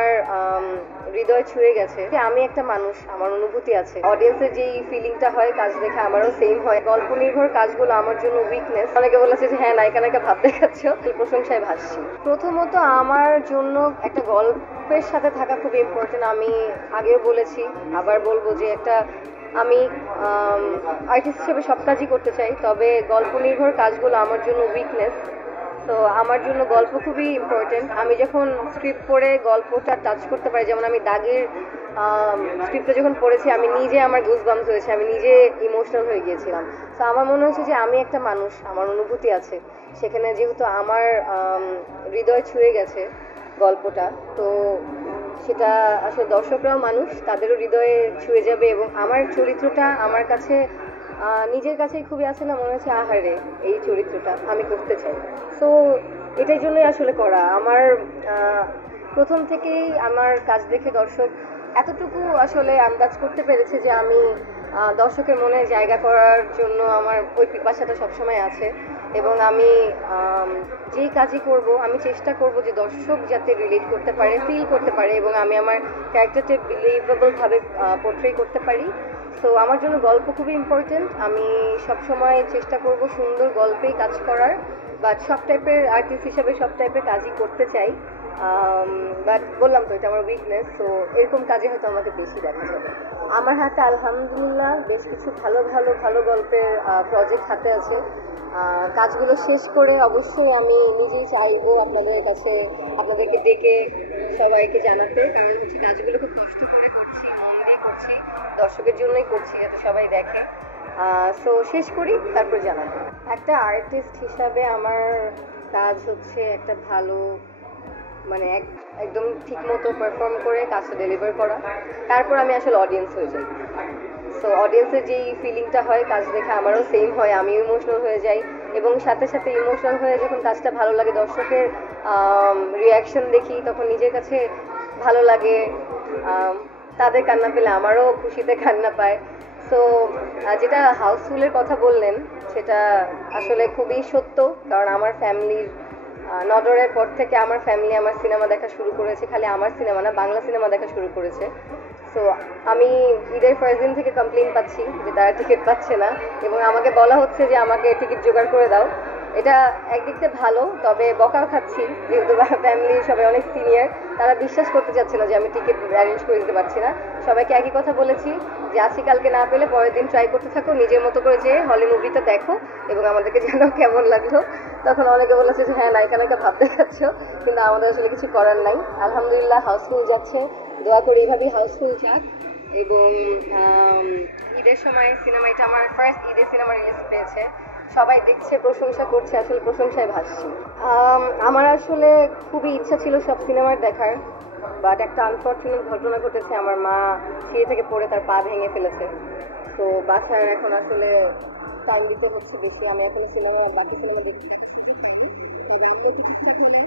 আমার হৃদয় ছুঁয়ে গেছে যে আমি একটা মানুষ, আমার অনুভূতি আছে। অডিয়েন্সের যেই ফিলিংটা হয় কাজ দেখে আমারও সেম হয়। গল্প নির্ভর কাজগুলো আমার জন্য উইকনেস। অনেকে বলেছে যে হ্যাঁ নায়িকা নায়িকা ভাব দেখাচ্ছ, প্রশংসায় ভাসছি। প্রথমত আমার জন্য একটা গল্পের সাথে থাকা খুব ইম্পর্টেন্ট। আমি আগেও বলেছি, আবার বলবো যে আমি আর্টিস্ট হিসেবে সব কাজই করতে চাই, তবে গল্প নির্ভর কাজগুলো আমার জন্য উইকনেস। তো আমার জন্য গল্প খুবই ইম্পর্টেন্ট। আমি যখন স্ক্রিপ্ট পড়ে গল্পটা টাচ করতে পারি, যেমন আমি দাগের স্ক্রিপ্টটা যখন পড়েছি আমি নিজে আমার গুজবাম্পস হয়েছে, আমি নিজে ইমোশনাল হয়ে গিয়েছিলাম। তো আমার মনে হচ্ছে যে আমি একটা মানুষ, আমার অনুভূতি আছে সেখানে, যেহেতু আমার হৃদয় ছুঁয়ে গেছে গল্পটা, তো সেটা আসলে দর্শকরাও মানুষ, তাদেরও হৃদয়ে ছুঁয়ে যাবে। এবং আমার চরিত্রটা আমার কাছে নিজের কাছেই খুবই আছে না, মনে হচ্ছে আহারে এই চরিত্রটা আমি করতে চাই। তো এটাই জন্যই আসলে করা আমার। প্রথম থেকেই আমার কাজ দেখে দর্শক এতটুকু আসলে আন্দাজ করতে পেরেছে যে আমি দর্শকের মনে জায়গা করার জন্য আমার ওই পিপাসাটা সবসময় আছে। এবং আমি যেই কাজই করব আমি চেষ্টা করব যে দর্শক যাতে রিলেট করতে পারে, ফিল করতে পারে, এবং আমি আমার ক্যারেক্টারটা বিলিভেবল ভাবে পোর্ট্রে করতে পারি। তো আমার জন্য গল্প খুবই ইম্পর্টেন্ট। আমি সবসময় চেষ্টা করব সুন্দর গল্পেই কাজ করার, বাট সব টাইপের আর্টিস্ট হিসাবে সব টাইপের কাজই করতে চাই। বাট বললাম তো এটা আমার উইকনেস, তো এরকম কাজে হয়তো আমাকে বেশি দেখা যাবে। আমার হাতে আলহামদুলিল্লাহ বেশ কিছু ভালো ভালো ভালো গল্পের প্রজেক্ট হাতে আছে। কাজগুলো শেষ করে অবশ্যই আমি নিজেই চাইবো আপনাদের কাছে, আপনাদেরকে ডেকে সবাইকে জানাতে। কারণ হচ্ছে কাজগুলো খুব কষ্ট করে করছি, মন দিয়ে করছি, দর্শকের জন্যই করছি যাতে সবাই দেখে। সো শেষ করি তারপর জানাবো। একটা আর্টিস্ট হিসাবে আমার কাজ হচ্ছে একটা ভালো, মানে একদম ঠিক মতো পারফর্ম করে কাজটা ডেলিভার করা, তারপর আমি আসলে অডিয়েন্স হয়ে যাই। সো অডিয়েন্সের যেই ফিলিংটা হয় কাজ দেখে আমারও সেম হয়, আমিও ইমোশনাল হয়ে যাই। এবং সাথে সাথে ইমোশনাল হয়ে যখন কাজটা ভালো লাগে, দর্শকের রিয়াকশন দেখি, তখন নিজের কাছে ভালো লাগে। তাদের কান্না পেলে আমারও খুশিতে কান্না পায়। সো যেটা হাউসফুলের কথা বললেন সেটা আসলে খুবই সত্য। কারণ আমার ফ্যামিলির নজরের পর থেকে আমার ফ্যামিলি আমার সিনেমা দেখা শুরু করেছে, খালি আমার সিনেমা না, বাংলা সিনেমা দেখা শুরু করেছে। সো আমি ঈদের ফার্স্ট দিন থেকে কমপ্লেন পাচ্ছি যে তারা টিকিট পাচ্ছে না, এবং আমাকে বলা হচ্ছে যে আমাকে টিকিট জোগাড় করে দাও। এটা একদিক থেকে ভালো, তবে বকাও খাচ্ছি, যেহেতু ফ্যামিলির সবাই অনেক সিনিয়র, তারা বিশ্বাস করতে চাচ্ছে না যে আমি টিকিট অ্যারেঞ্জ করে দিতে পারছি না। সবাইকে একই কথা বলেছি যে আজকে কালকে না পেলে পরের দিন ট্রাই করতে থাকো, নিজের মতো করে যে হলে মুভিটা দেখো এবং আমাদেরকে জানাও কেমন লাগলো। তখন অনেকে বলেছে যে হ্যাঁ নায়িকা নায়িকা ভাব দেখাচ্ছ, কিন্তু আমাদের আসলে কিছু করার নাই। আলহামদুলিল্লাহ হাউসফুল যাচ্ছে, দোয়া করি এইভাবেই হাউসফুল যাক। এবং ঈদের সময় সিনেমা, এটা আমার ফার্স্ট ঈদের সিনেমা রিলিজ পেয়েছে, সবাই দেখছে, প্রশংসা করছে, আসলে প্রশংসায় ভাসছি। আমার আসলে খুবই ইচ্ছা ছিল সব সিনেমার দেখার, বাট একটা আনফর্চুনেট ঘটনা ঘটেছে। আমার মা সিঁড়ি থেকে পড়ে তার পা ভেঙে ফেলেছে। তো বাসায় এখন আসলে টাইম দিতে হচ্ছে বেশি। আমি এখন বাকি সিনেমা দেখার সুযোগ পাইনি, তবে আমি একটু ঠিকঠাক হলে